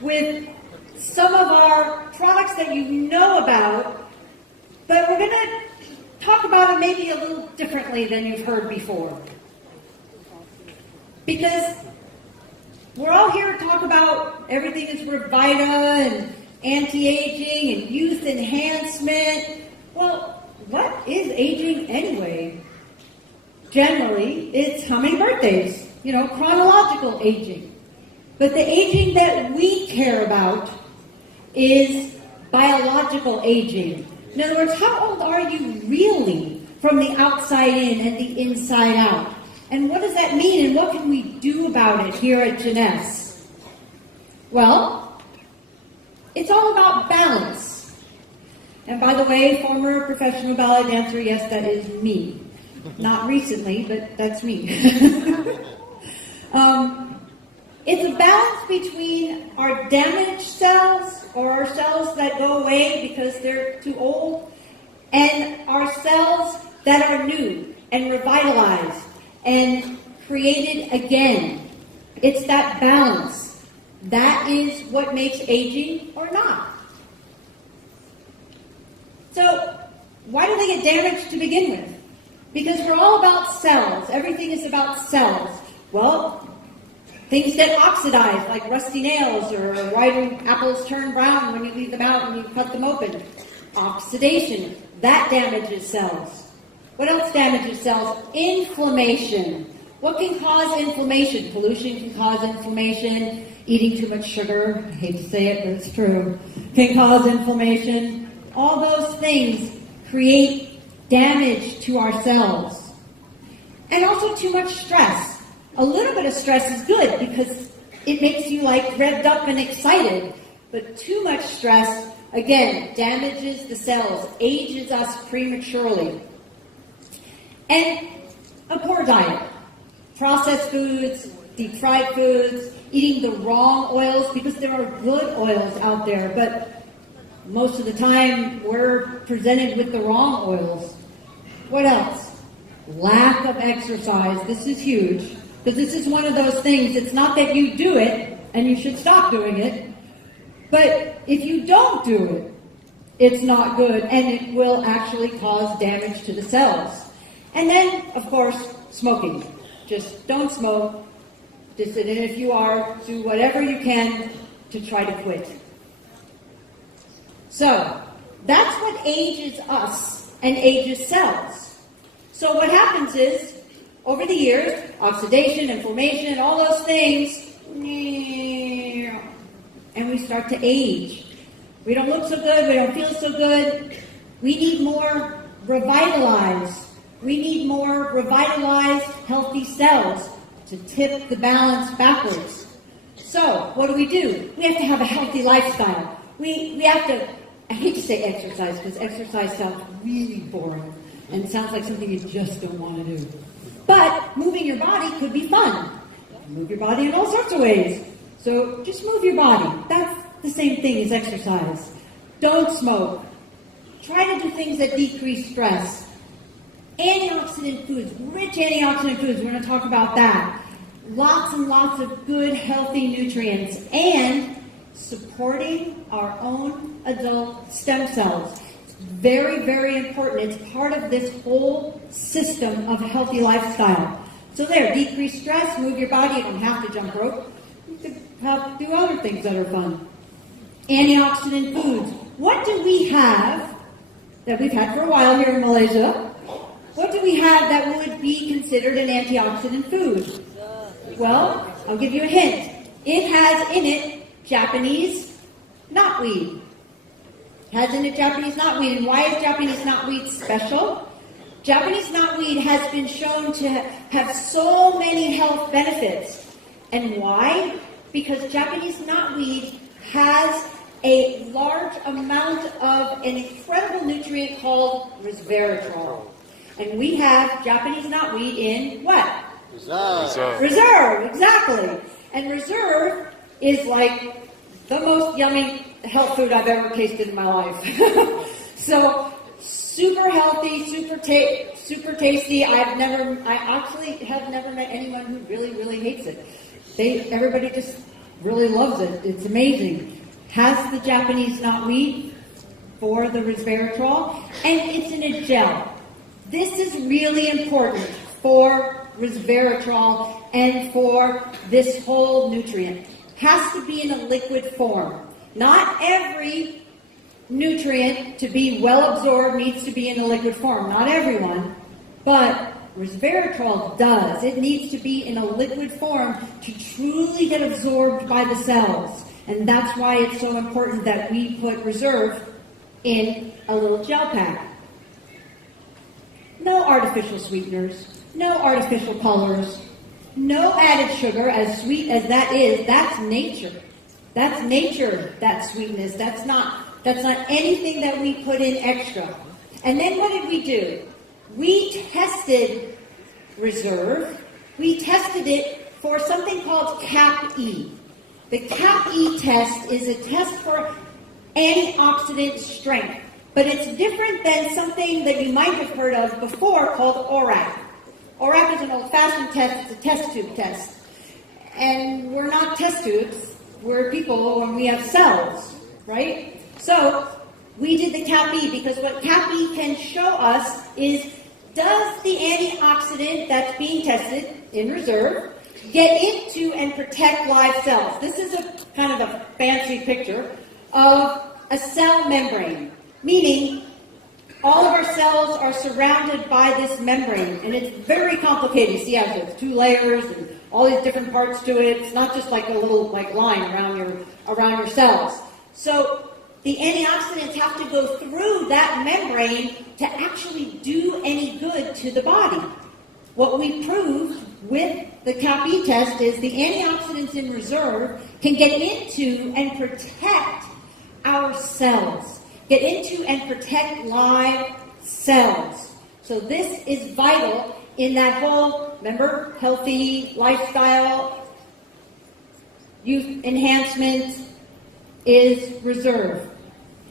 with some of our products that you know about, but we're going to talk about it maybe a little differently than you've heard before. Because we're all here to talk about everything is Revita and anti-aging and youth enhancement. Well, what is aging anyway? Generally, it's how many birthdays, chronological aging. But the aging that we care about is biological aging. In other words, how old are you really from the outside in and the inside out? And what does that mean, and what can we do about it here at Jeunesse? Well, it's all about balance. And by the way, former professional ballet dancer, yes, that is me. Not recently, but that's me. It's a balance between our damaged cells, or our cells that go away because they're too old, and our cells that are new and revitalized and created again. It's that balance. That is what makes aging or not. So, why do they get damaged to begin with? Because we're all about cells. Everything is about cells. Well, things get oxidized, like rusty nails, or why do apples turn brown when you leave them out and you cut them open? Oxidation. That damages cells. What else damages cells? Inflammation. What can cause inflammation? Pollution can cause inflammation. Eating too much sugar, I hate to say it, but it's true, can cause inflammation. All those things create damage to our cells. And also too much stress. A little bit of stress is good because it makes you revved up and excited. But too much stress, again, damages the cells, ages us prematurely. And a poor diet. Processed foods, deep fried foods, eating the wrong oils, because there are good oils out there, but most of the time we're presented with the wrong oils. What else? Lack of exercise. This is huge, because this is one of those things. It's not that you do it and you should stop doing it, but if you don't do it, it's not good, and it will actually cause damage to the cells. And then, of course, smoking. Just don't smoke. And if you are, do whatever you can to try to quit. So, that's what ages us and ages cells. So what happens is, over the years, oxidation, inflammation, all those things, and we start to age. We don't look so good, we don't feel so good. We need more revitalized. We need more revitalized, healthy cells to tip the balance backwards. So, what do? We have to have a healthy lifestyle. We have to, I hate to say exercise, because exercise sounds really boring, and sounds like something you just don't want to do. But moving your body could be fun. Move your body in all sorts of ways. So, just move your body. That's the same thing as exercise. Don't smoke. Try to do things that decrease stress. Antioxidant foods, rich antioxidant foods, we're going to talk about that. Lots and lots of good, healthy nutrients, and supporting our own adult stem cells. It's very, very important. It's part of this whole system of healthy lifestyle. So there, decrease stress, move your body. You don't have to jump rope. You could do other things that are fun. Antioxidant foods. What do we have that we've had for a while here in Malaysia? What do we have that would be considered an antioxidant food? Well, I'll give you a hint. It has in it Japanese knotweed. It has in it Japanese knotweed. And why is Japanese knotweed special? Japanese knotweed has been shown to have so many health benefits. And why? Because Japanese knotweed has a large amount of an incredible nutrient called resveratrol. And we have Japanese knotweed in what? Reserve, exactly. And Reserve is like the most yummy health food I've ever tasted in my life. So, super healthy, super tasty. I actually have never met anyone who really, really hates it. Everybody just really loves it. It's amazing. Has the Japanese knotweed for the resveratrol, and it's in a gel. This is really important for resveratrol and for this whole nutrient. Has to be in a liquid form. Not every nutrient to be well absorbed needs to be in a liquid form. Not everyone, but resveratrol does. It needs to be in a liquid form to truly get absorbed by the cells. And that's why it's so important that we put reserve in a little gel pack. No artificial sweeteners, no artificial colors, no added sugar. As sweet as that is, that's nature. That's nature, that sweetness. That's not anything that we put in extra. And then what did we do? We tested reserve. We tested it for something called CAP-E. The CAP-E test is a test for antioxidant strength, but it's different than something that you might have heard of before called ORAC. ORAC is an old-fashioned test. It's a test tube test. And we're not test tubes. We're people and we have cells, right? So we did the CAP-E because what CAP-E can show us is, does the antioxidant that's being tested in reserve get into and protect live cells? This is a kind of a fancy picture of a cell membrane, meaning all of our cells are surrounded by this membrane, and it's very complicated. You see how there's 2 layers and all these different parts to it. It's not just like a little line around your cells. So the antioxidants have to go through that membrane to actually do any good to the body. What we proved with the CAP-E test is the antioxidants in reserve can get into and protect our cells, get into and protect live cells. So this is vital in that whole, remember, healthy lifestyle, youth enhancement is reserve.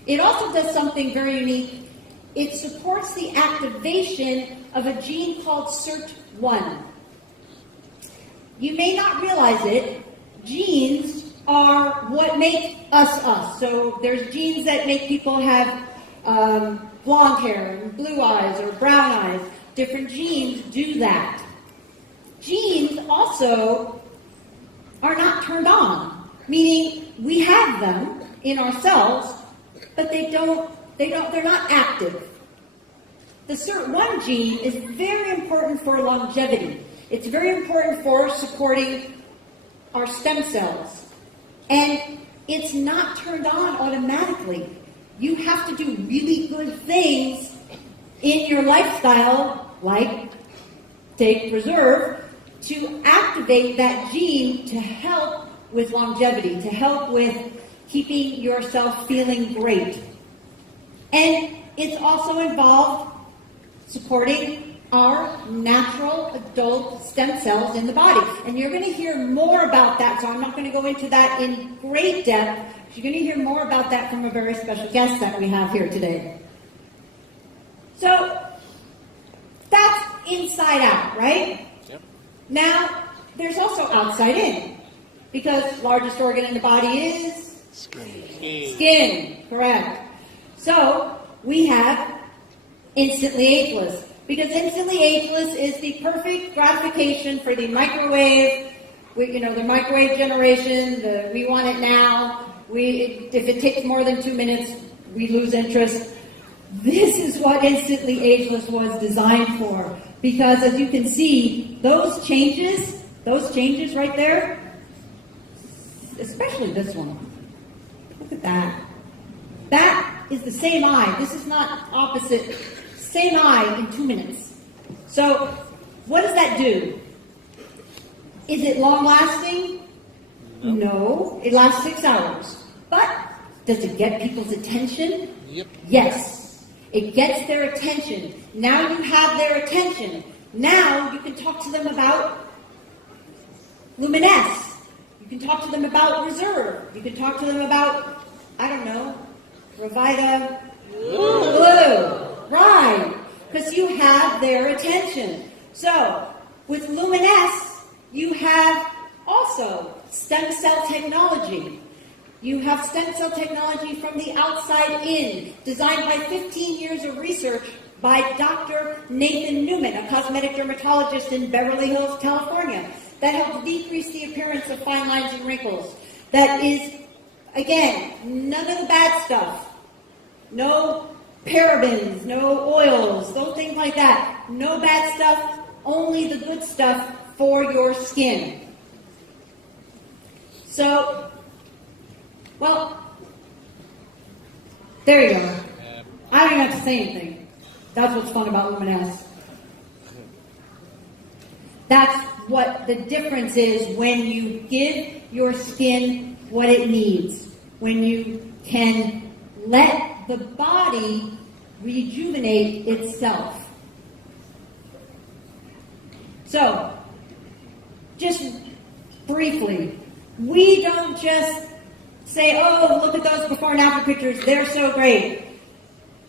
It also does something very unique. It supports the activation of a gene called SIRT1. You may not realize it. Genes are what make us us. So there's genes that make people have blonde hair and blue eyes or brown eyes. Different genes do that. Genes also are not turned on, meaning we have them in ourselves, but they're not active. The SIRT1 gene is very important for longevity. It's very important for supporting our stem cells. And it's not turned on automatically. You have to do really good things in your lifestyle, like take reserve, to activate that gene to help with longevity, to help with keeping yourself feeling great. And it's also involved supporting our natural adult stem cells in the body. And you're going to hear more about that, so I'm not going to go into that in great depth. You're going to hear more about that from a very special guest that we have here today. So that's inside out, right? Yep. Now, there's also outside in, because largest organ in the body is skin, correct. So we have instantly ageless, because instantly ageless is the perfect gratification for the microwave. The microwave generation. We want it now. If it takes more than 2 minutes, we lose interest. This is what instantly ageless was designed for, because as you can see, those changes right there, especially this one. Look at that. That is the same eye. This is not opposite. Same eye in 2 minutes. So, what does that do? Is it long-lasting? No. It lasts 6 hours. But, does it get people's attention? Yep. Yes. It gets their attention. Now you have their attention. Now you can talk to them about Luminesce. You can talk to them about Reserve. You can talk to them about, RevitaBlu. Right. Because you have their attention. So, with Luminesce, you have also stem cell technology. You have stem cell technology from the outside in, designed by 15 years of research by Dr. Nathan Newman, a cosmetic dermatologist in Beverly Hills, California, that helps decrease the appearance of fine lines and wrinkles. That is, again, none of the bad stuff. No parabens, no oils, those things like that. No bad stuff, only the good stuff for your skin. So, well, there you go. I don't even have to say anything. That's what's fun about Luminous. That's what the difference is when you give your skin what it needs. When you can let the body rejuvenate itself. So, just briefly, we don't just say, oh, look at those before and after pictures, they're so great.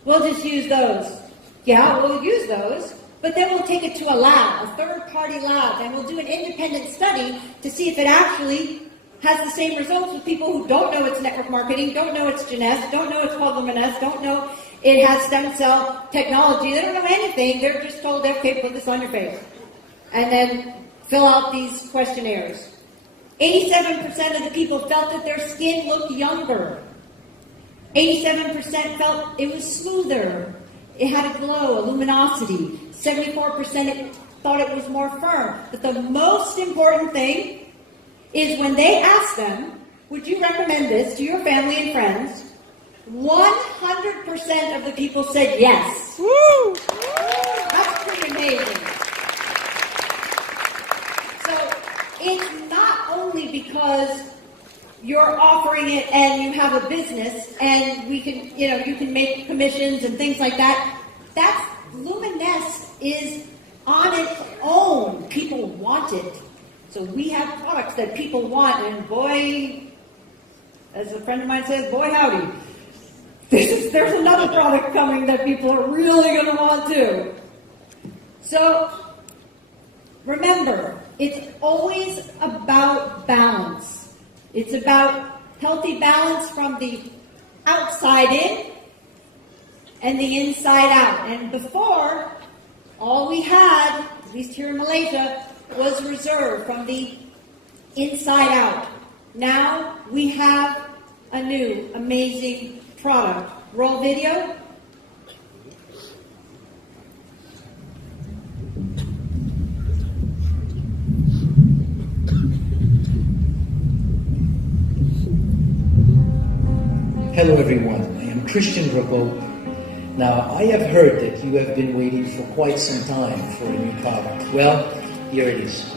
We'll just use those. Yeah, we'll use those, but then we'll take it to a lab, a third-party lab, and we'll do an independent study to see if it actually has the same results with people who don't know it's network marketing, don't know it's Jeunesse, don't know it's called Luminous, don't know it has stem cell technology. They don't know anything. They're just told, okay, put this on your face. And then fill out these questionnaires. 87% of the people felt that their skin looked younger. 87% felt it was smoother. It had a glow, a luminosity. 74% thought it was more firm. But the most important thing is when they asked them, would you recommend this to your family and friends? 100% of the people said yes. Woo! That's pretty amazing. So it's not only because you're offering it and you have a business and we can, you can make commissions and things like that. That's Luminous is on its own. People want it. So we have products that people want, and boy, as a friend of mine says, boy howdy. There's another product coming that people are really going to want too. So remember, it's always about balance. It's about healthy balance from the outside in and the inside out. And before, all we had, at least here in Malaysia, was reserved from the inside out. Now we have a new amazing product. Roll video. Hello everyone, I am Christian Drapeau. Now I have heard that you have been waiting for quite some time for a new product. Well, here it is.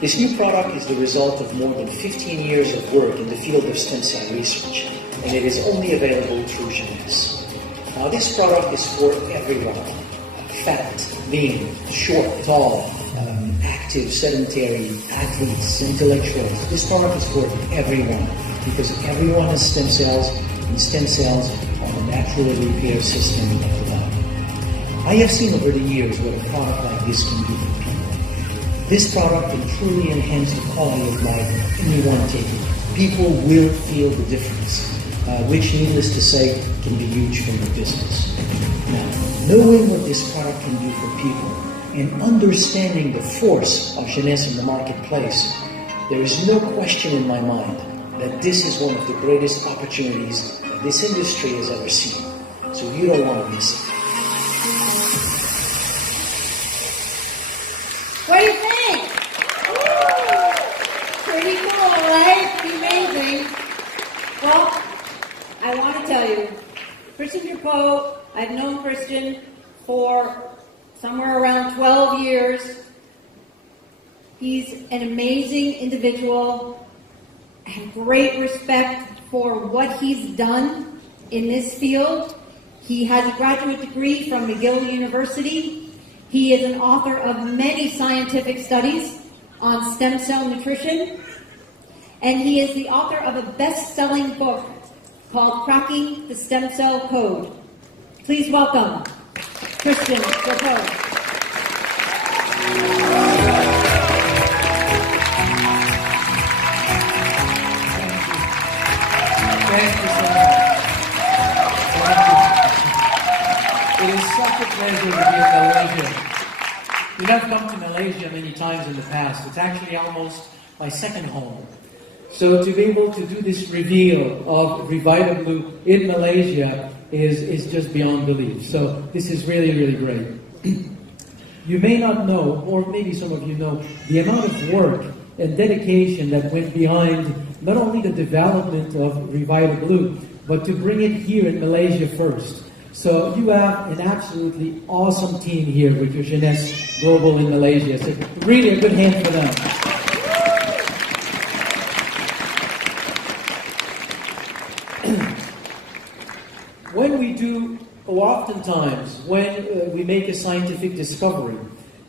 This new product is the result of more than 15 years of work in the field of stem cell research, and it is only available through Jeunesse. Now this product is for everyone. Fat, lean, short, tall, active, sedentary, athletes, intellectuals. This product is for everyone because everyone has stem cells, and stem cells are the natural repair system of the body. I have seen over the years what a product like this can do for people. This product can truly enhance the quality of life of anyone taking it. People will feel the difference, which, needless to say, can be huge for your business. Now, knowing what this product can do for people and understanding the force of Jeunesse in the marketplace, there is no question in my mind that this is one of the greatest opportunities that this industry has ever seen. So you don't want to miss it. What do you think? Woo! Pretty cool, right? Amazing. Well, I want to tell you, Christian Drapeau, I've known Christian for somewhere around 12 years. He's an amazing individual. I have great respect for what he's done in this field. He has a graduate degree from McGill University. He is an author of many scientific studies on stem cell nutrition. And he is the author of a best-selling book called Cracking the Stem Cell Code. Please welcome Christian Drapeau. Malaysia. We have come to Malaysia many times in the past. It's actually almost my second home. So to be able to do this reveal of RevitaBlu in Malaysia is just beyond belief. So this is really, really great. You may not know, or maybe some of you know, the amount of work and dedication that went behind not only the development of RevitaBlu, but to bring it here in Malaysia first. So you have an absolutely awesome team here with your Jeunesse Global in Malaysia. So really a good hand for them. When we do, or oftentimes, when we make a scientific discovery,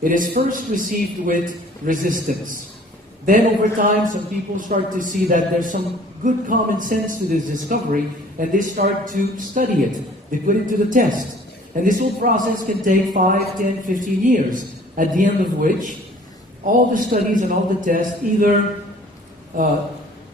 it is first received with resistance. Then over time, some people start to see that there's some good common sense to this discovery, and they start to study it. They put it to the test. And this whole process can take 5, 10, 15 years, at the end of which all the studies and all the tests either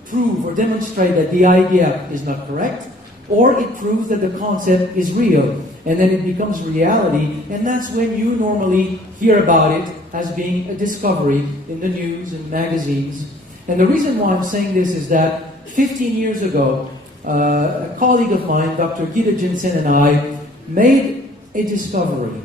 prove or demonstrate that the idea is not correct, or it proves that the concept is real, and then it becomes reality, and that's when you normally hear about it as being a discovery in the news and magazines. And the reason why I'm saying this is that 15 years ago, a colleague of mine, Dr. Gita Jensen, and I made a discovery.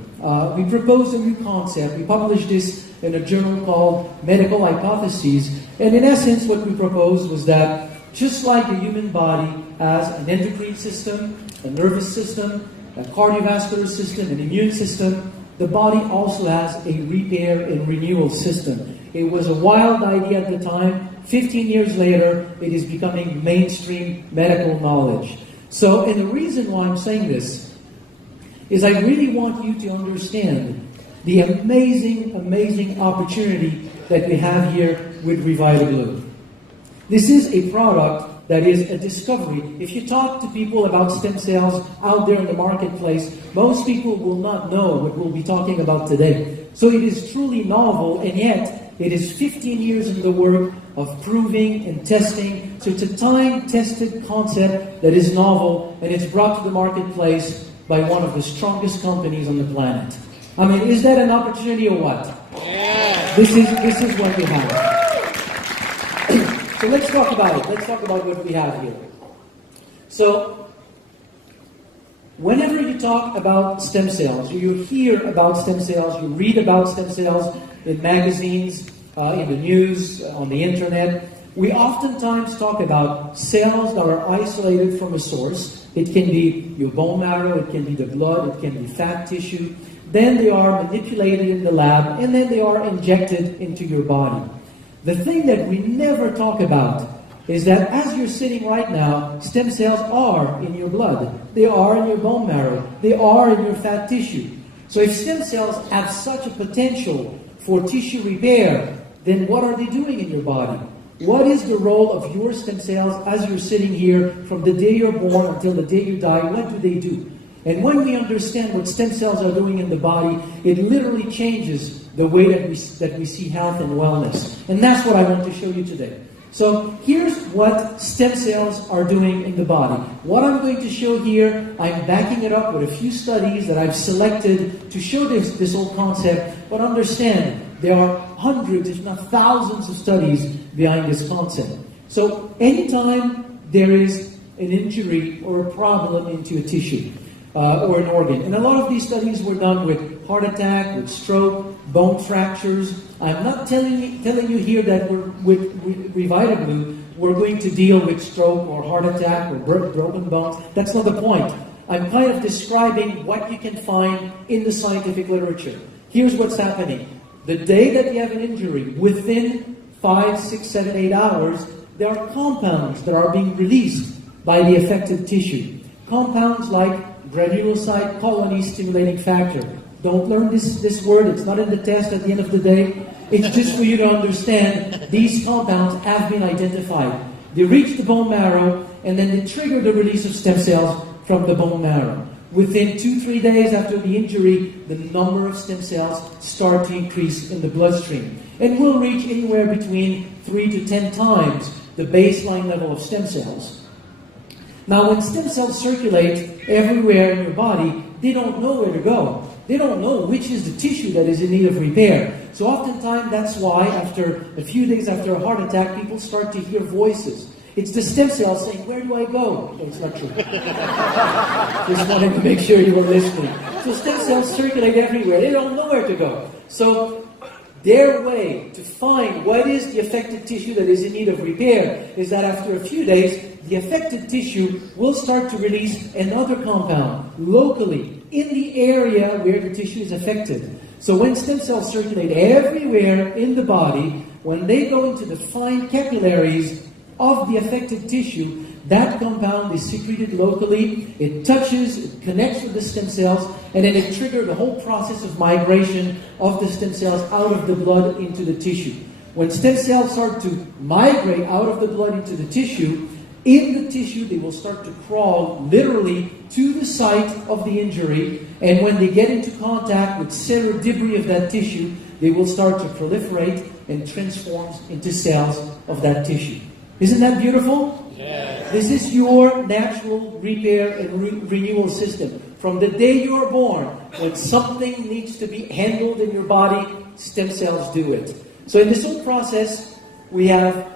We proposed a new concept. We published this in a journal called Medical Hypotheses, and in essence what we proposed was that just like the human body has an endocrine system, a nervous system, a cardiovascular system, an immune system, the body also has a repair and renewal system. It was a wild idea at the time. 15 years later, it is becoming mainstream medical knowledge. So, and the reason why I'm saying this is I really want you to understand the amazing, amazing opportunity that we have here with RevitaBlu. This is a product that is a discovery. If you talk to people about stem cells out there in the marketplace, most people will not know what we'll be talking about today. So it is truly novel, and yet it is 15 years in the work of proving and testing. So it's a time-tested concept that is novel, and it's brought to the marketplace by one of the strongest companies on the planet. I mean, is that an opportunity or what? Yeah. This is what we have. So let's talk about it. Let's talk about what we have here. So, whenever you talk about stem cells, you hear about stem cells, you read about stem cells in magazines, in the news, on the internet, we oftentimes talk about cells that are isolated from a source. It can be your bone marrow, it can be the blood, it can be fat tissue. Then they are manipulated in the lab, and then they are injected into your body. The thing that we never talk about is that as you're sitting right now, stem cells are in your blood. They are in your bone marrow. They are in your fat tissue. So if stem cells have such a potential for tissue repair, then what are they doing in your body? What is the role of your stem cells as you're sitting here from the day you're born until the day you die? What do they do? And when we understand what stem cells are doing in the body, it literally changes the way that we see health and wellness. And that's what I want to show you today. So here's what stem cells are doing in the body. What I'm going to show here, I'm backing it up with a few studies that I've selected to show this whole concept. But understand, there are hundreds, if not thousands of studies behind this concept. So anytime there is an injury or a problem into a tissue, or an organ. And a lot of these studies were done with heart attack, with stroke, bone fractures. I'm not telling you here that with RevitaBlu, we're going to deal with stroke or heart attack or broken bones. That's not the point. I'm kind of describing what you can find in the scientific literature. Here's what's happening. The day that you have an injury, within 5, 6, 7, 8 hours, there are compounds that are being released by the affected tissue. Compounds like granulocyte colony stimulating factor. Don't learn this word. It's not in the test at the end of the day. It's just for you to understand these compounds have been identified. They reach the bone marrow, and then they trigger the release of stem cells from the bone marrow. Within 2-3 days after the injury, the number of stem cells start to increase in the bloodstream. And will reach anywhere between 3 to 10 times the baseline level of stem cells. Now, when stem cells circulate everywhere in your body, they don't know where to go. they don't know which is the tissue that is in need of repair. So oftentimes that's why after a few days after a heart attack, people start to hear voices. It's the stem cells saying, where do I go? No, it's not true. Just wanted to make sure you were listening. So stem cells circulate everywhere. They don't know where to go. So their way to find what is the affected tissue that is in need of repair is that after a few days, the affected tissue will start to release another compound locally in the area where the tissue is affected. So when stem cells circulate everywhere in the body, when they go into the fine capillaries of the affected tissue, that compound is secreted locally, it touches, it connects with the stem cells, and then it triggers the whole process of migration of the stem cells out of the blood into the tissue. When stem cells start to migrate out of the blood into the tissue, in the tissue they will start to crawl literally to the site of the injury, and when they get into contact with cellular debris of that tissue, they will start to proliferate and transform into cells of that tissue. Isn't that beautiful? Yes. This is your natural repair and renewal system. From the day you are born, when something needs to be handled in your body, stem cells do it. So in this whole process, we have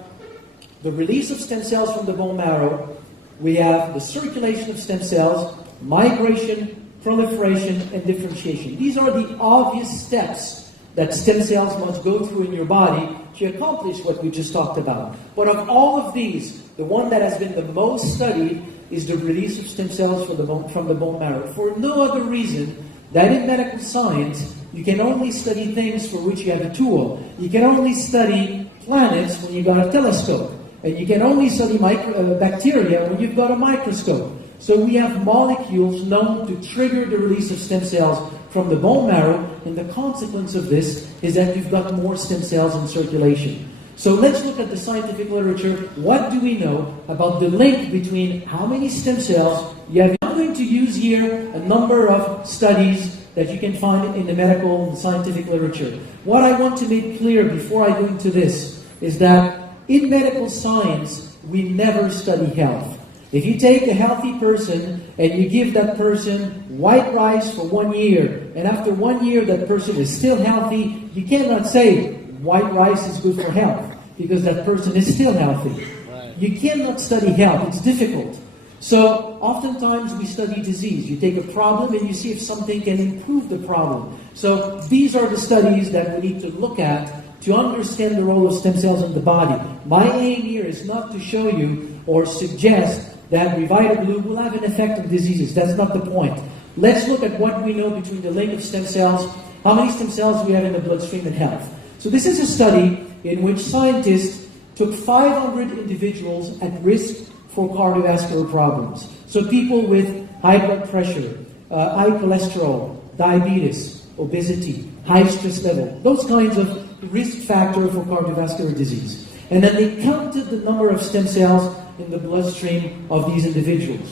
the release of stem cells from the bone marrow, we have the circulation of stem cells, migration, proliferation, and differentiation. These are the obvious steps that stem cells must go through in your body to accomplish what we just talked about. But of all of these, the one that has been the most studied is the release of stem cells from the bone marrow. For no other reason that in medical science, you can only study things for which you have a tool. You can only study planets when you've got a telescope. And you can only study bacteria when you've got a microscope. So we have molecules known to trigger the release of stem cells from the bone marrow, and the consequence of this is that you've got more stem cells in circulation. So let's look at the scientific literature. What do we know about the link between how many stem cells you have? I'm going to use here a number of studies that you can find in the medical and scientific literature. What I want to make clear before I go into this is that in medical science, we never study health. If you take a healthy person and you give that person white rice for 1 year, and after 1 year that person is still healthy, you cannot say white rice is good for health, because that person is still healthy. Right. You cannot study health, it's difficult. So oftentimes we study disease. You take a problem and you see if something can improve the problem. So these are the studies that we need to look at to understand the role of stem cells in the body. My aim here is not to show you or suggest that RevitaBlu will have an effect on diseases. That's not the point. Let's look at what we know between the link of stem cells, how many stem cells we have in the bloodstream and health. So this is a study in which scientists took 500 individuals at risk for cardiovascular problems. So people with high blood pressure, high cholesterol, diabetes, obesity, high stress level, those kinds of risk factor for cardiovascular disease. And then they counted the number of stem cells in the bloodstream of these individuals.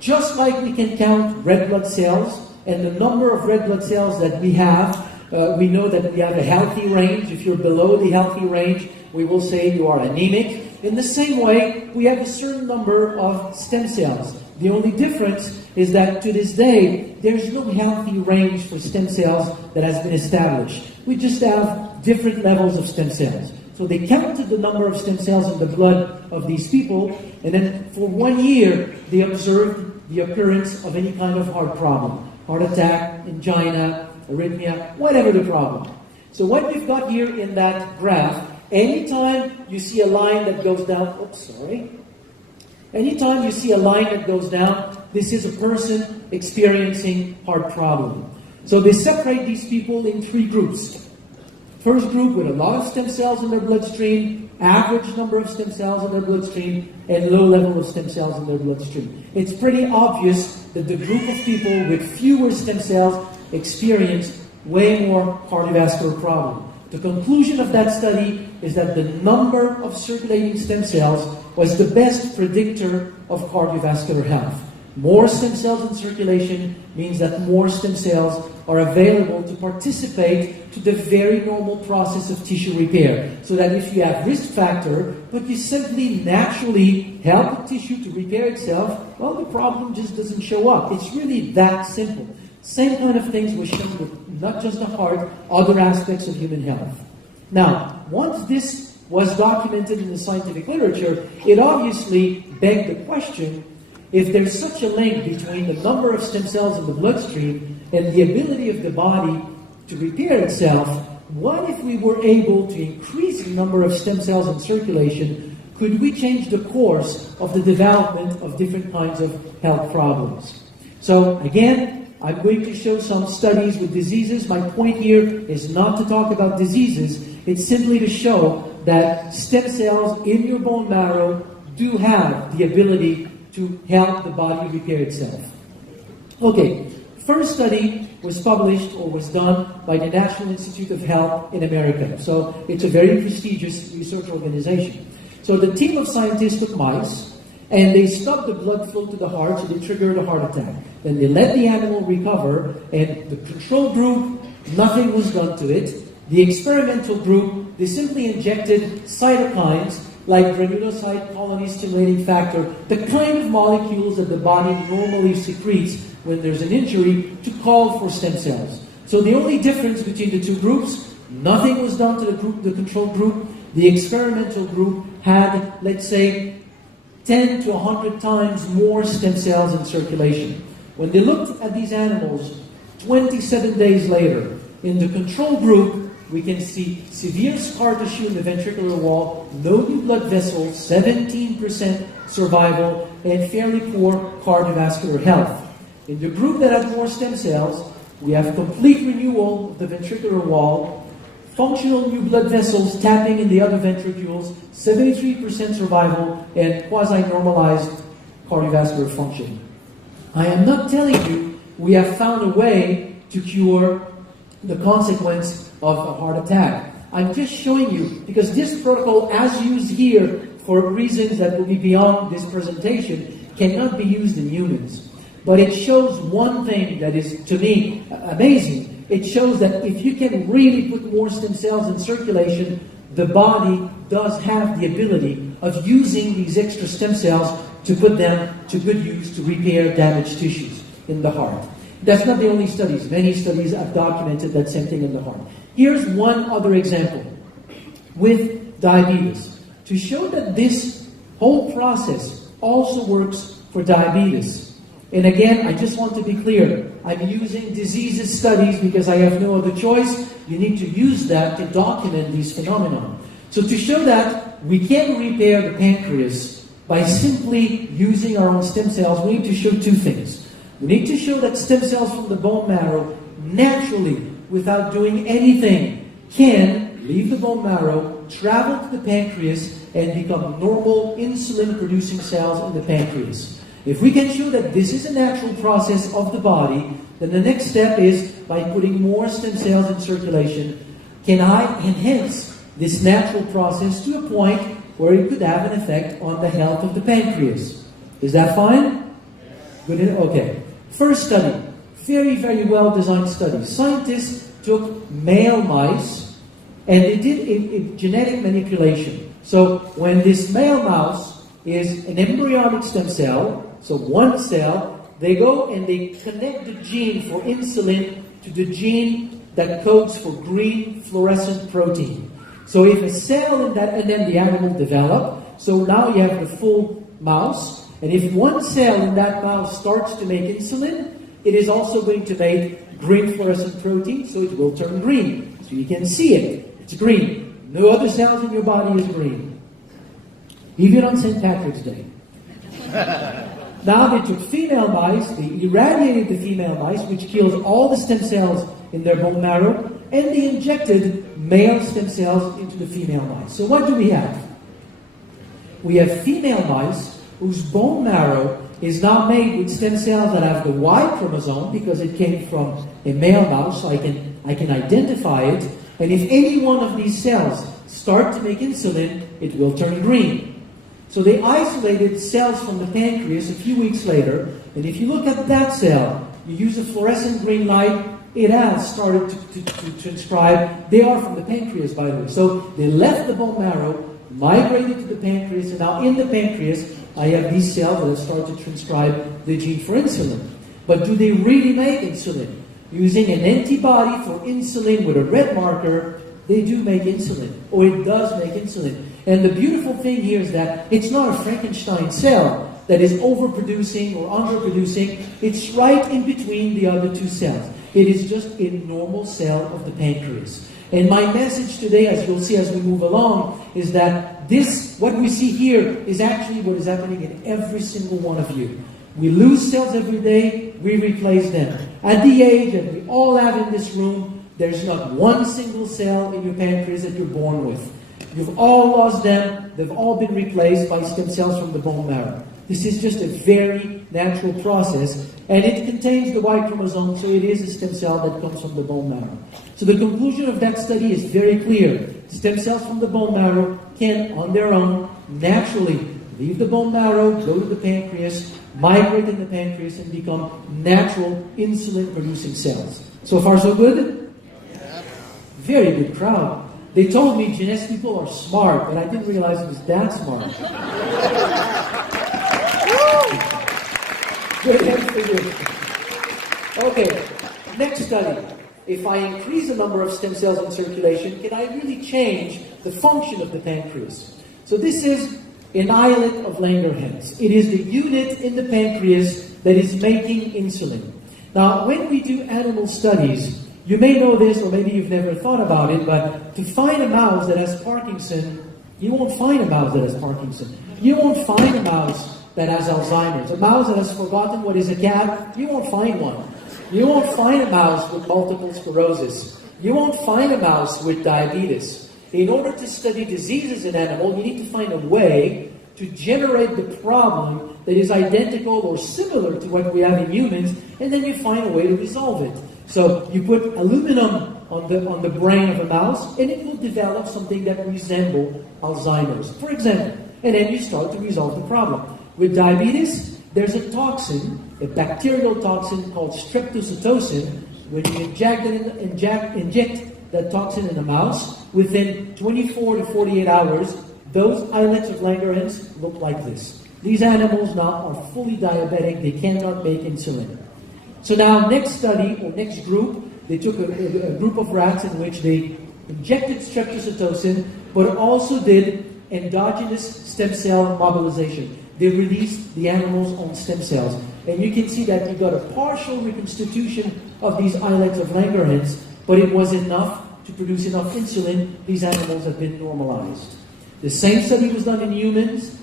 Just like we can count red blood cells, and the number of red blood cells that we have, we know that we have a healthy range. If you're below the healthy range, we will say you are anemic. In the same way, we have a certain number of stem cells. The only difference is that to this day, there's no healthy range for stem cells that has been established. We just have different levels of stem cells. So they counted the number of stem cells in the blood of these people, and then for 1 year, they observed the occurrence of any kind of heart problem. Heart attack, angina, arrhythmia, whatever the problem. So what we've got here in that graph, anytime you see a line that goes down, anytime you see a line that goes down, this is a person experiencing heart problem. So they separate these people in 3 groups. First group with a lot of stem cells in their bloodstream, average number of stem cells in their bloodstream, and low level of stem cells in their bloodstream. It's pretty obvious that the group of people with fewer stem cells experience way more cardiovascular problems. The conclusion of that study is that the number of circulating stem cells was the best predictor of cardiovascular health. More stem cells in circulation means that more stem cells are available to participate to the very normal process of tissue repair. So that if you have risk factor, but you simply naturally help the tissue to repair itself, well, the problem just doesn't show up. It's really that simple. Same kind of things were shown with not just the heart, other aspects of human health. Now, once this was documented in the scientific literature, it obviously begged the question, if there's such a link between the number of stem cells in the bloodstream and the ability of the body to repair itself, what if we were able to increase the number of stem cells in circulation? Could we change the course of the development of different kinds of health problems? So again, I'm going to show some studies with diseases. My point here is not to talk about diseases. It's simply to show that stem cells in your bone marrow do have the ability to help the body repair itself. Okay, first study was published or was done by the National Institute of Health in America. So it's a very prestigious research organization. So the team of scientists took mice and they stopped the blood flow to the heart, so they triggered a heart attack. Then they let the animal recover, and the control group, nothing was done to it. The experimental group, they simply injected cytokines like granulocyte colony stimulating factor, the kind of molecules that the body normally secretes when there's an injury to call for stem cells. So the only difference between the two groups, nothing was done to the control group. The experimental group had, let's say, 10 to 100 times more stem cells in circulation. When they looked at these animals 27 days later, in the control group, we can see severe scar tissue in the ventricular wall, no new blood vessels, 17% survival, and fairly poor cardiovascular health. In the group that had more stem cells, we have complete renewal of the ventricular wall, functional new blood vessels tapping in the other ventricules, 73% survival, and quasi-normalized cardiovascular function. I am not telling you we have found a way to cure the consequence of a heart attack. I'm just showing you, because this protocol, as used here, for reasons that will be beyond this presentation, cannot be used in humans. But it shows one thing that is, to me, amazing. It shows that if you can really put more stem cells in circulation, the body does have the ability of using these extra stem cells to put them to good use to repair damaged tissues in the heart. That's not the only studies. Many studies have documented that same thing in the heart. Here's one other example with diabetes to show that this whole process also works for diabetes. And again, I just want to be clear. I'm using diseases studies because I have no other choice. You need to use that to document these phenomena. So to show that we can repair the pancreas by simply using our own stem cells, we need to show two things. We need to show that stem cells from the bone marrow naturally, without doing anything, can leave the bone marrow, travel to the pancreas, and become normal insulin-producing cells in the pancreas. If we can show that this is a natural process of the body, then the next step is, by putting more stem cells in circulation, can I enhance this natural process to a point where it could have an effect on the health of the pancreas? Is that fine? Good. Okay. First study. Very, very well-designed study. Scientists took male mice and they did a genetic manipulation. So when this male mouse is an embryonic stem cell, so one cell, they go and they connect the gene for insulin to the gene that codes for green fluorescent protein. So if a cell in that, and then the animal develop, so now you have the full mouse, and if one cell in that mouse starts to make insulin, it is also going to make green fluorescent protein, so it will turn green. So you can see it. It's green. No other cells in your body is green. Even on St. Patrick's Day. Now they took female mice, they irradiated the female mice, which kills all the stem cells in their bone marrow, and they injected male stem cells into the female mice. So what do we have? We have female mice whose bone marrow is now made with stem cells that have the Y chromosome because it came from a male mouse, so I can identify it. And if any one of these cells start to make insulin, it will turn green. So they isolated cells from the pancreas a few weeks later, and if you look at that cell, you use a fluorescent green light, it has started to transcribe. They are from the pancreas, by the way. So they left the bone marrow, migrated to the pancreas, and now in the pancreas, I have these cells that have started to transcribe the gene for insulin. But do they really make insulin? using an antibody for insulin with a red marker, they do make insulin, or it does make insulin. And the beautiful thing here is that it's not a Frankenstein cell that is overproducing or underproducing. It's right in between the other two cells. It is just a normal cell of the pancreas. And my message today, as you'll see as we move along, is that what we see here is actually what is happening in every single one of you. We lose cells every day, we replace them. At the age that we all have in this room, there's not one single cell in your pancreas that you're born with. You've all lost them, they've all been replaced by stem cells from the bone marrow. This is just a very natural process, and it contains the Y chromosome, so it is a stem cell that comes from the bone marrow. So the conclusion of that study is very clear. Stem cells from the bone marrow can, on their own, naturally leave the bone marrow, go to the pancreas, migrate in the pancreas, and become natural insulin-producing cells. So far, so good? Very good crowd. They told me genetic people are smart, but I didn't realize it was that smart. Good hand for you. Okay, next study. If I increase the number of stem cells in circulation, can I really change the function of the pancreas? So this is an islet of Langerhans. It is the unit in the pancreas that is making insulin. Now, when we do animal studies, you may know this, or maybe you've never thought about it, but to find a mouse that has Parkinson, you won't find a mouse that has Parkinson. You won't find a mouse that has Alzheimer's. A mouse that has forgotten what is a cat, you won't find one. You won't find a mouse with multiple sclerosis. You won't find a mouse with diabetes. In order to study diseases in animals, you need to find a way to generate the problem that is identical or similar to what we have in humans, and then you find a way to resolve it. So you put aluminum on the brain of a mouse, and it will develop something that resembles Alzheimer's, for example. And then you start to resolve the problem. With diabetes, there's a toxin, a bacterial toxin called streptozotocin. When you inject that toxin in a mouse, within 24 to 48 hours, those islets of Langerhans look like this. These animals now are fully diabetic. They cannot make insulin. So now, next study, or next group, they took a group of rats in which they injected streptozotocin, but also did endogenous stem cell mobilization. They released the animal's own stem cells. And you can see that you got a partial reconstitution of these islets of Langerhans, but it was enough to produce enough insulin. These animals have been normalized. The same study was done in humans.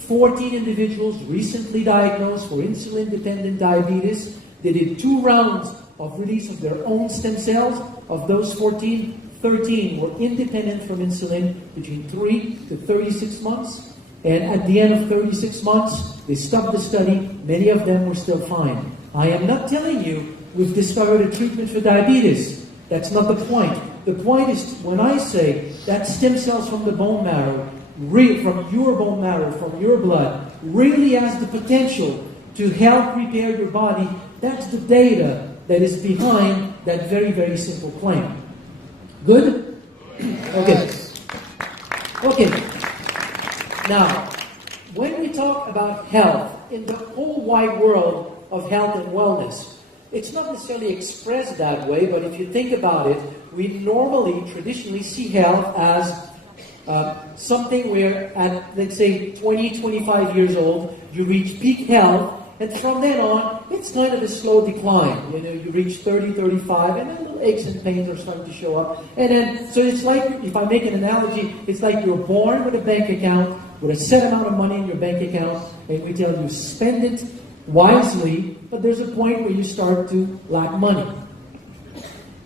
14 individuals recently diagnosed for insulin-dependent diabetes. They did 2 rounds of release of their own stem cells. Of those 14, 13 were independent from insulin between 3 to 36 months. And at the end of 36 months, they stopped the study. Many of them were still fine. I am not telling you we've discovered a treatment for diabetes. That's not the point. The point is when I say that stem cells from the bone marrow, from your bone marrow, from your blood, really has the potential to help repair your body, that's the data that is behind that very, very simple claim. Good? Okay. Okay. Now, when we talk about health, in the whole wide world of health and wellness, it's not necessarily expressed that way, but if you think about it, we normally, traditionally see health as something where at, let's say, 20, 25 years old, you reach peak health, and from then on, it's kind of a slow decline. You know, you reach 30, 35, and then little aches and pains are starting to show up. And then, so it's like, if I make an analogy, it's like you're born with a bank account, with a set amount of money in your bank account, and we tell you spend it wisely, but there's a point where you start to lack money.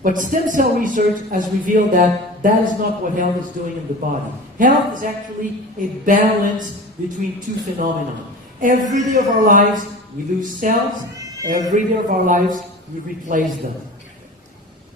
But stem cell research has revealed that that is not what health is doing in the body. Health is actually a balance between 2 phenomena. Every day of our lives, we lose cells. Every day of our lives, we replace them.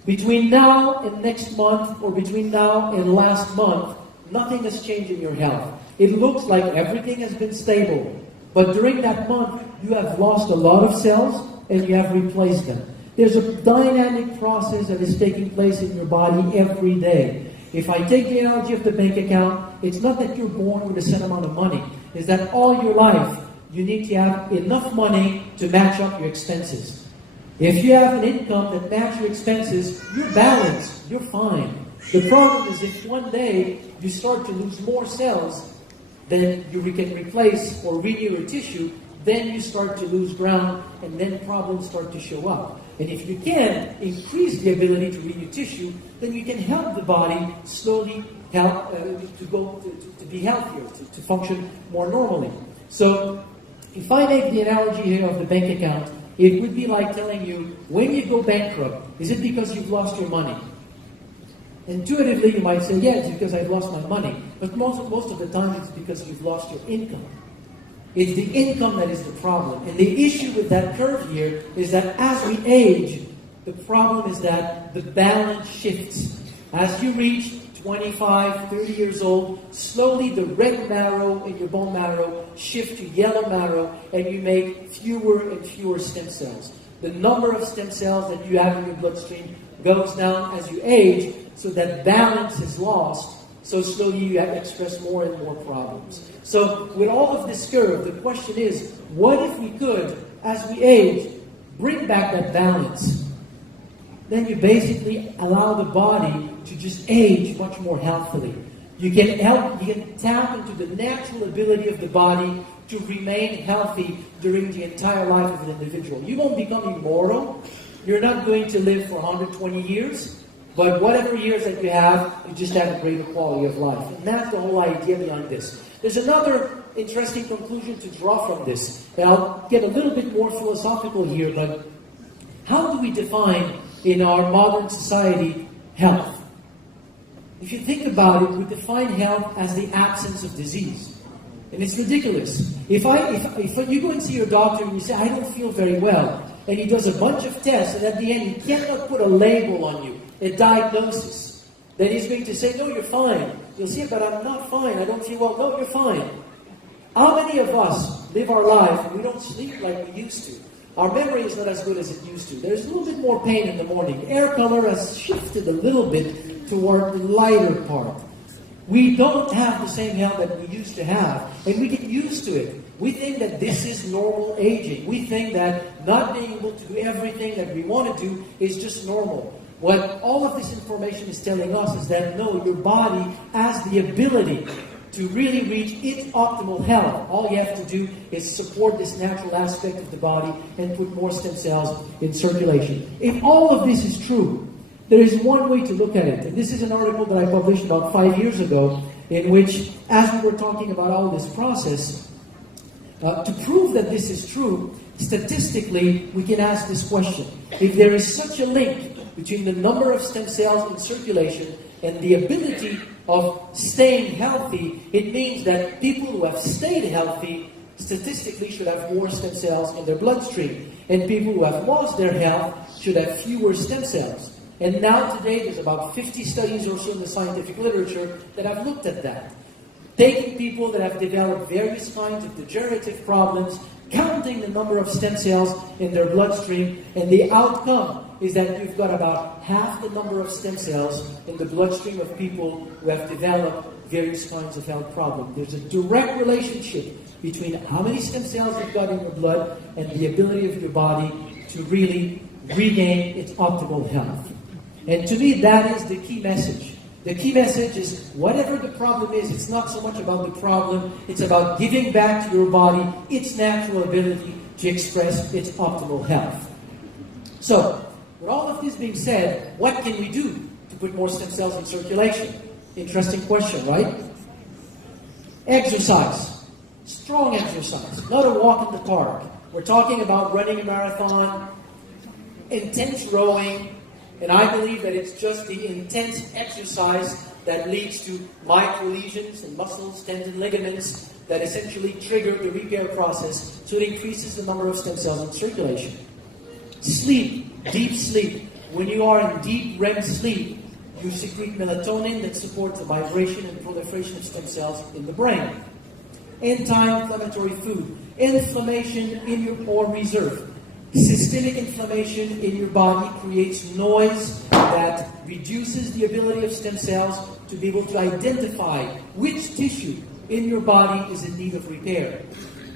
Between now and next month, or between now and last month, nothing has changed in your health. It looks like everything has been stable. But during that month, you have lost a lot of cells and you have replaced them. There's a dynamic process that is taking place in your body every day. If I take the analogy of the bank account, it's not that you're born with a set amount of money. It's that all your life, you need to have enough money to match up your expenses. If you have an income that matches your expenses, you're balanced, you're fine. The problem is if one day you start to lose more cells than you can replace or renew your tissue, then you start to lose ground, and then problems start to show up. And if you can increase the ability to renew tissue, then you can help the body slowly help to be healthier, to function more normally. So, if I make the analogy here of the bank account, it would be like telling you, when you go bankrupt, is it because you've lost your money? Intuitively, you might say, yeah, it's because I've lost my money. But most of the time, it's because you've lost your income. It's the income that is the problem. And the issue with that curve here is that as we age, the problem is that the balance shifts. As you reach 25, 30 years old, slowly the red marrow in your bone marrow shift to yellow marrow, and you make fewer and fewer stem cells. The number of stem cells that you have in your bloodstream goes down as you age, so that balance is lost. So slowly you express more and more problems. So with all of this curve, the question is, what if we could, as we age, bring back that balance? Then you basically allow the body to just age much more healthily. You can tap into the natural ability of the body to remain healthy during the entire life of an individual. You won't become immortal. You're not going to live for 120 years. But whatever years that you have, you just have a greater quality of life. And that's the whole idea behind this. There's another interesting conclusion to draw from this. And I'll get a little bit more philosophical here, but how do we define in our modern society health? If you think about it, we define health as the absence of disease. And it's ridiculous. If you go and see your doctor and you say, I don't feel very well, and he does a bunch of tests, and at the end he cannot put a label on you, a diagnosis, then he's going to say, no, you're fine. You'll say, but I'm not fine. I don't feel well. No, you're fine. How many of us live our life and we don't sleep like we used to? Our memory is not as good as it used to. There's a little bit more pain in the morning. Air color has shifted a little bit toward the lighter part. We don't have the same health that we used to have, and we get used to it. We think that this is normal aging. We think that not being able to do everything that we want to do is just normal. What all of this information is telling us is that no, your body has the ability to really reach its optimal health. All you have to do is support this natural aspect of the body and put more stem cells in circulation. If all of this is true, there is one way to look at it. And this is an article that I published about 5 years ago, in which, as we were talking about all this process, to prove that this is true, statistically, we can ask this question. If there is such a link between the number of stem cells in circulation and the ability of staying healthy, it means that people who have stayed healthy statistically should have more stem cells in their bloodstream. And people who have lost their health should have fewer stem cells. And now today there's about 50 studies or so in the scientific literature that have looked at that. Taking people that have developed various kinds of degenerative problems, counting the number of stem cells in their bloodstream, and the outcome is that you've got about half the number of stem cells in the bloodstream of people who have developed various kinds of health problems. There's a direct relationship between how many stem cells you've got in your blood and the ability of your body to really regain its optimal health. And to me, that is the key message. The key message is, whatever the problem is, it's not so much about the problem, it's about giving back to your body its natural ability to express its optimal health. So, with all of this being said, what can we do to put more stem cells in circulation? Interesting question, right? Exercise. Strong exercise. Not a walk in the park. We're talking about running a marathon, intense rowing, and I believe that it's just the intense exercise that leads to micro lesions in muscles, tendons, ligaments that essentially trigger the repair process, so it increases the number of stem cells in circulation. Sleep, deep sleep. When you are in deep REM sleep, you secrete melatonin that supports the vibration and proliferation of stem cells in the brain. Anti-inflammatory food. Inflammation in your or reserve. Systemic inflammation in your body creates noise that reduces the ability of stem cells to be able to identify which tissue in your body is in need of repair.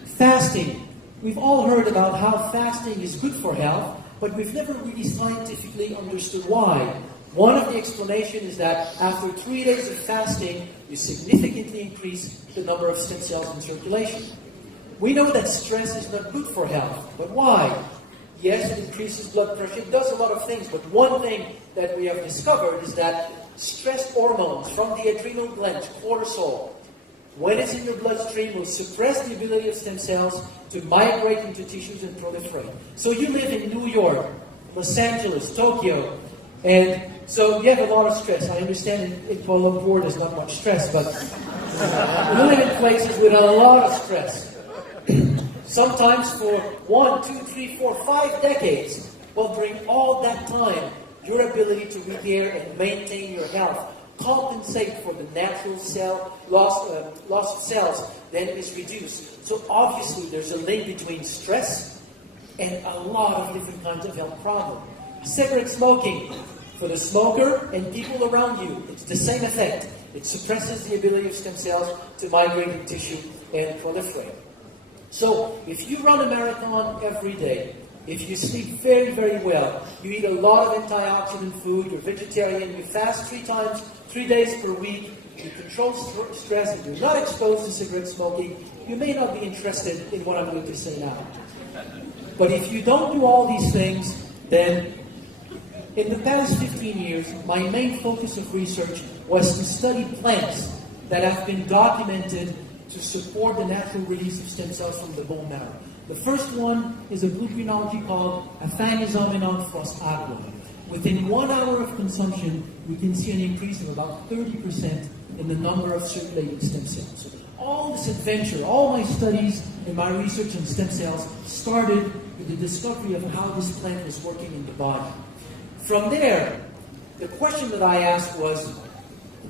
Fasting. We've all heard about how fasting is good for health, but we've never really scientifically understood why. One of the explanations is that after 3 days of fasting, you significantly increase the number of stem cells in circulation. We know that stress is not good for health, but why? Yes, it increases blood pressure. It does a lot of things, but one thing that we have discovered is that stress hormones from the adrenal glands, cortisol, when it's in your bloodstream, will suppress the ability of stem cells to migrate into tissues and proliferate. So you live in New York, Los Angeles, Tokyo, and so you have a lot of stress. I understand in Kuala Lumpur there's not much stress, but we live in places with a lot of stress. Sometimes for 1, 2, 3, 4, 5 decades. Well, during all that time, your ability to repair and maintain your health, compensate for the natural loss of cells, then is reduced. So obviously there's a link between stress and a lot of different kinds of health problems. Cigarette smoking, for the smoker and people around you, it's the same effect. It suppresses the ability of stem cells to migrate in tissue and proliferate. So, if you run a marathon every day, if you sleep very, very well, you eat a lot of antioxidant food, you're vegetarian, you fast 3 days per week, you control stress, and you're not exposed to cigarette smoking, you may not be interested in what I'm going to say now. But if you don't do all these things, then in the past 15 years, my main focus of research was to study plants that have been documented to support the natural release of stem cells from the bone marrow. The first one is a blue-green algae called Aphanizomenon aqua. Within 1 hour of consumption, we can see an increase of about 30% in the number of circulating stem cells. So all this adventure, all my studies and my research on stem cells started with the discovery of how this plant was working in the body. From there, the question that I asked was,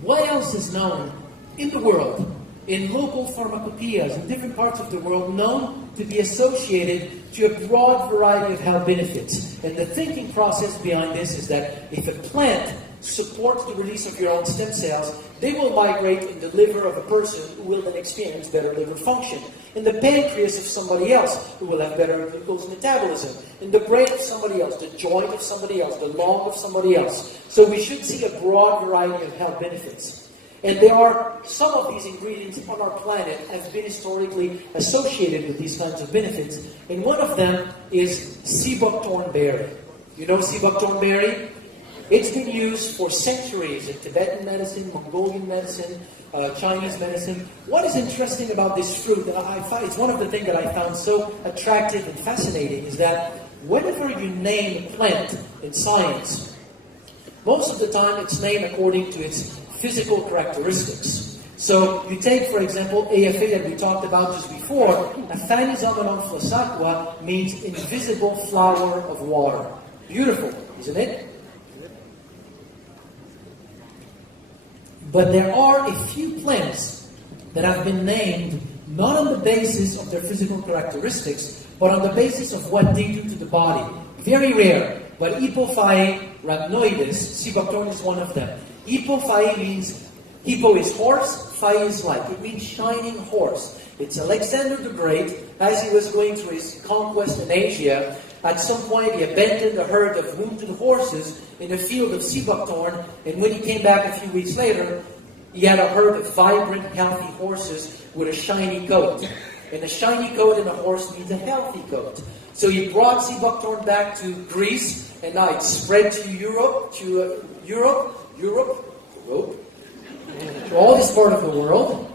what else is known in the world, in local pharmacopoeias in different parts of the world, known to be associated to a broad variety of health benefits? And the thinking process behind this is that if a plant supports the release of your own stem cells, they will migrate in the liver of a person who will then experience better liver function, in the pancreas of somebody else who will have better glucose metabolism, in the brain of somebody else, the joint of somebody else, the lung of somebody else. So we should see a broad variety of health benefits. And there are some of these ingredients on our planet have been historically associated with these kinds of benefits. And one of them is sea buckthorn berry. You know sea buckthorn berry? It's been used for centuries in Tibetan medicine, Mongolian medicine, Chinese medicine. What is interesting about this fruit, and I find it's one of the things that I found so attractive and fascinating, is that whenever you name a plant in science, most of the time it's named according to its physical characteristics. So you take, for example, AFA that we talked about just before. Aphanizomenon aqua means invisible flower of water. Beautiful, isn't it? But there are a few plants that have been named not on the basis of their physical characteristics, but on the basis of what they do to the body. Very rare, but Hippophae rhabdoides, sea buckthorn is one of them. Hippophae means, hippo is horse, phae is like. It means shining horse. It's Alexander the Great, as he was going through his conquest in Asia. At some point, he abandoned a herd of wounded horses in a field of sea buckthorn, and when he came back a few weeks later, he had a herd of vibrant, healthy horses with a shiny coat. And a shiny coat in a horse means a healthy coat. So he brought sea buckthorn back to Greece, and now it's spread to Europe, to all this part of the world.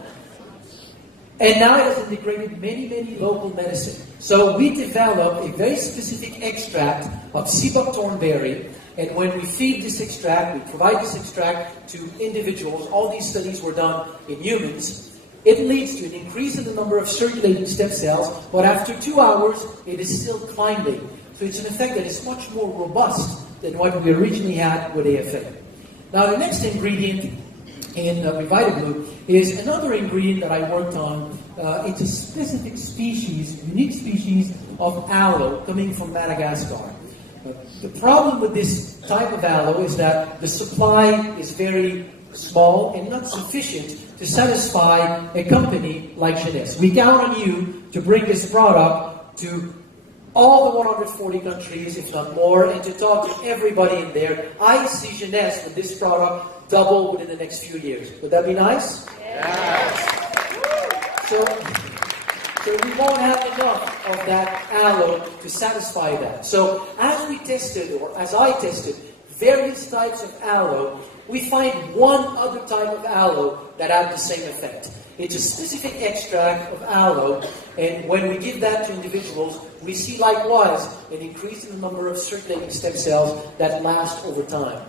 And now it has integrated many local medicine. So we developed a very specific extract of sea buckthorn berry, and when we feed this extract, we provide this extract to individuals. All these studies were done in humans. It leads to an increase in the number of circulating stem cells, but after 2 hours, it is still climbing. So it's an effect that is much more robust than what we originally had with AFA. Now the next ingredient in RevitaBlu is another ingredient that I worked on. It's a specific species, unique species of aloe coming from Madagascar. The problem with this type of aloe is that the supply is very small and not sufficient to satisfy a company like Jeunesse. We count on you to bring this product to all the 140 countries, if not more, and to talk to everybody in there. I see Jeunesse with this product double within the next few years. Would that be nice? Yes. So we won't have enough of that aloe to satisfy that. So as we tested, or as I tested, various types of aloe, we find one other type of aloe that have the same effect. It's a specific extract of aloe, and when we give that to individuals, we see likewise an increase in the number of circulating stem cells that last over time.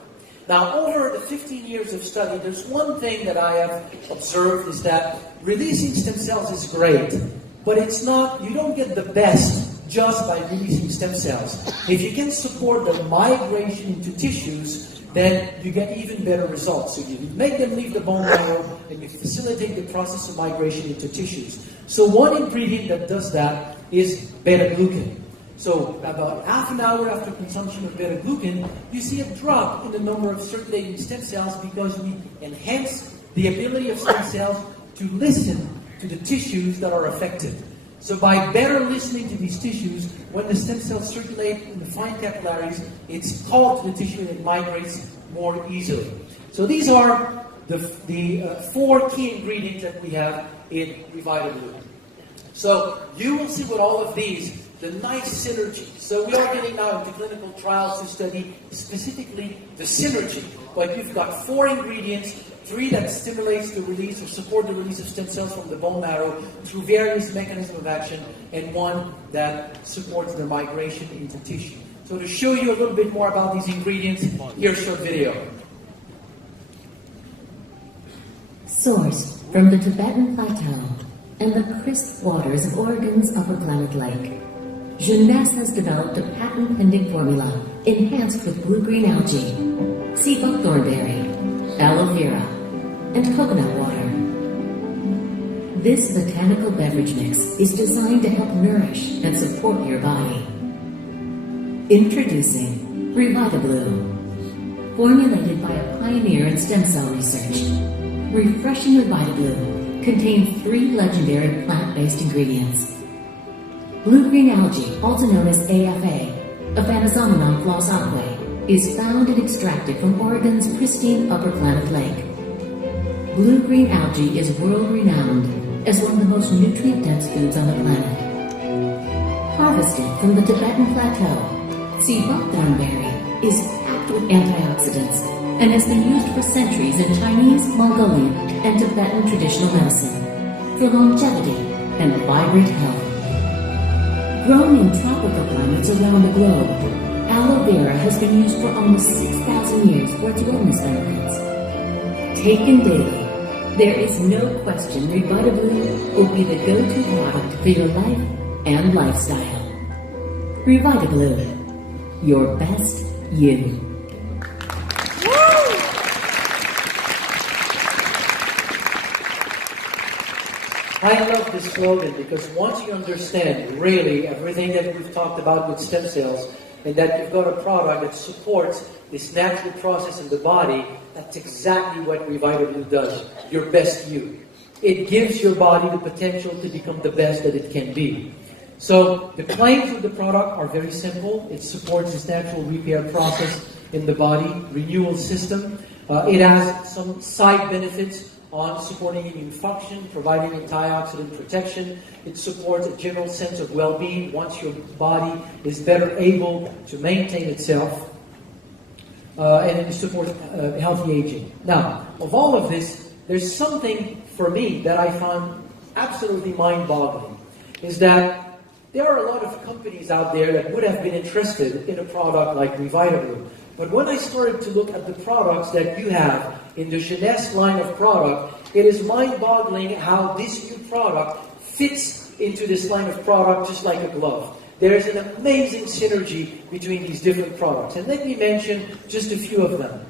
Now, over the 15 years of study, there's one thing that I have observed is that releasing stem cells is great, but it's not, you don't get the best just by releasing stem cells. If you can support the migration into tissues, then you get even better results. So you make them leave the bone marrow and you facilitate the process of migration into tissues. So one ingredient that does that is beta-glucan. So about half an hour after consumption of beta-glucan, you see a drop in the number of circulating stem cells because we enhance the ability of stem cells to listen to the tissues that are affected. So by better listening to these tissues, when the stem cells circulate in the fine capillaries, it's called to the tissue and it migrates more easily. So these are the 4 key ingredients that we have in RevitaBlu. So you will see with all of these, the nice synergy. So we are getting now into clinical trials to study specifically the synergy. But you've got 4 ingredients, 3 that stimulates the release or support the release of stem cells from the bone marrow through various mechanisms of action, and 1 that supports the migration into tissue. So to show you a little bit more about these ingredients, here's a short video. Sourced from the Tibetan Plateau and the crisp waters of Oregon's Upper Klamath Lake, Jeunesse has developed a patent-pending formula enhanced with blue-green algae, sea buckthornberry, aloe vera, and coconut water. This botanical beverage mix is designed to help nourish and support your body. Introducing RevitaBlu. Formulated by a pioneer in stem cell research, refreshing RevitaBlu contains 3 legendary plant-based ingredients. Blue-green algae, also known as AFA, Aphanizomenon flossaque, is found and extracted from Oregon's pristine Upper Klamath Lake. Blue-green algae is world-renowned as one of the most nutrient-dense foods on the planet. Harvested from the Tibetan Plateau, sea buckthornberry is packed with antioxidants and has been used for centuries in Chinese, Mongolian, and Tibetan traditional medicine for longevity and vibrant health. Grown in tropical climates around the globe, aloe vera has been used for almost 6,000 years for its wellness benefits. Taken daily, there is no question RevitaBlu will be the go-to product for your life and lifestyle. RevitaBlu, your best you. I love this slogan because once you understand really everything that we've talked about with stem cells, and that you've got a product that supports this natural process in the body, that's exactly what RevitaBlu does, your best you. It gives your body the potential to become the best that it can be. So the claims of the product are very simple. It supports this natural repair process in the body, renewal system. It has some side benefits on supporting immune function, providing antioxidant protection. It supports a general sense of well-being once your body is better able to maintain itself. And it supports healthy aging. Now, of all of this, there's something for me that I found absolutely mind-boggling, is that there are a lot of companies out there that would have been interested in a product like RevitaBlu. But when I started to look at the products that you have in the Jeunesse line of product, it is mind-boggling how this new product fits into this line of product just like a glove. There is an amazing synergy between these different products. And let me mention just a few of them.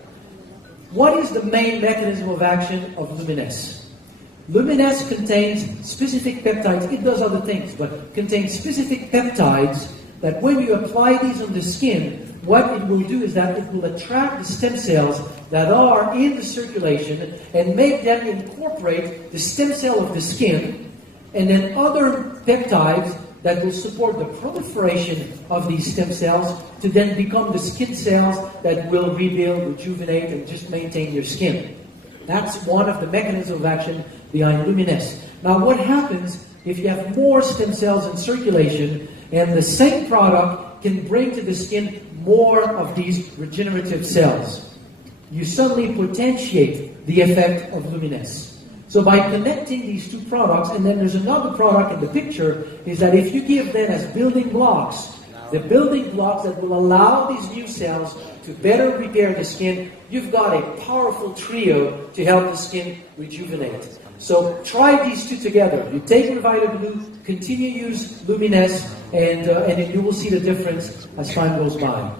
What is the main mechanism of action of Luminesse? Luminesse contains specific peptides. It does other things, but contains specific peptides that when you apply these on the skin, what it will do is that it will attract the stem cells that are in the circulation and make them incorporate the stem cell of the skin, and then other peptides that will support the proliferation of these stem cells to then become the skin cells that will rebuild, rejuvenate, and just maintain your skin. That's one of the mechanisms of action behind Lumines. Now, what happens if you have more stem cells in circulation and the same product can bring to the skin more of these regenerative cells? You suddenly potentiate the effect of Lumines. So by connecting these two products, and then there's another product in the picture, is that if you give them as building blocks, the building blocks that will allow these new cells to better repair the skin, you've got a powerful trio to help the skin rejuvenate. So try these two together. You take RevitaBlu, continue to use Lumines, and then you will see the difference as time goes by.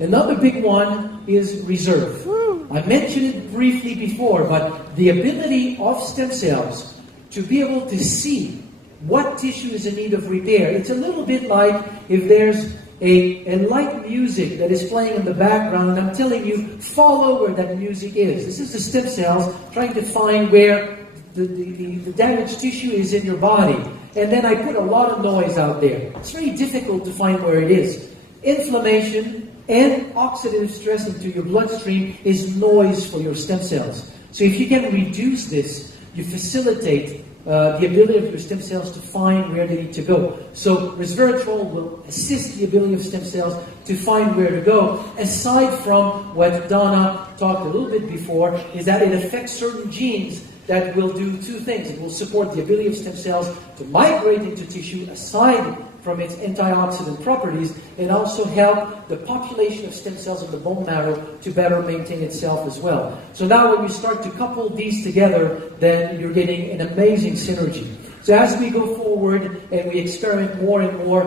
Another big one is reserve. I mentioned it briefly before, but the ability of stem cells to be able to see what tissue is in need of repair. It's a little bit like if there's a light music that is playing in the background, and I'm telling you, follow where that music is. This is the stem cells trying to find where the damaged tissue is in your body. And then I put a lot of noise out there. It's very difficult to find where it is. Inflammation and oxidative stress into your bloodstream is noise for your stem cells. So if you can reduce this, you facilitate the ability of your stem cells to find where they need to go. So resveratrol will assist the ability of stem cells to find where to go. Aside from what Donna talked a little bit before, is that it affects certain genes that will do two things. It will support the ability of stem cells to migrate into tissue aside from its antioxidant properties, and also help the population of stem cells in the bone marrow to better maintain itself as well. So now when you start to couple these together, then you're getting an amazing synergy. So as we go forward and we experiment more and more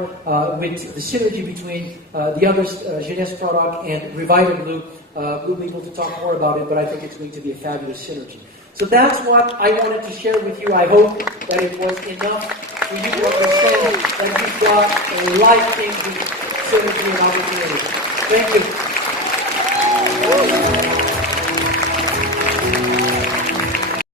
with the synergy between the other Jeunesse product and RevitaBlu, we'll be able to talk more about it, but I think it's going to be a fabulous synergy. So that's what I wanted to share with you. I hope that it was enough for you to understand that you've got a life-changing synergy and opportunity. Thank you.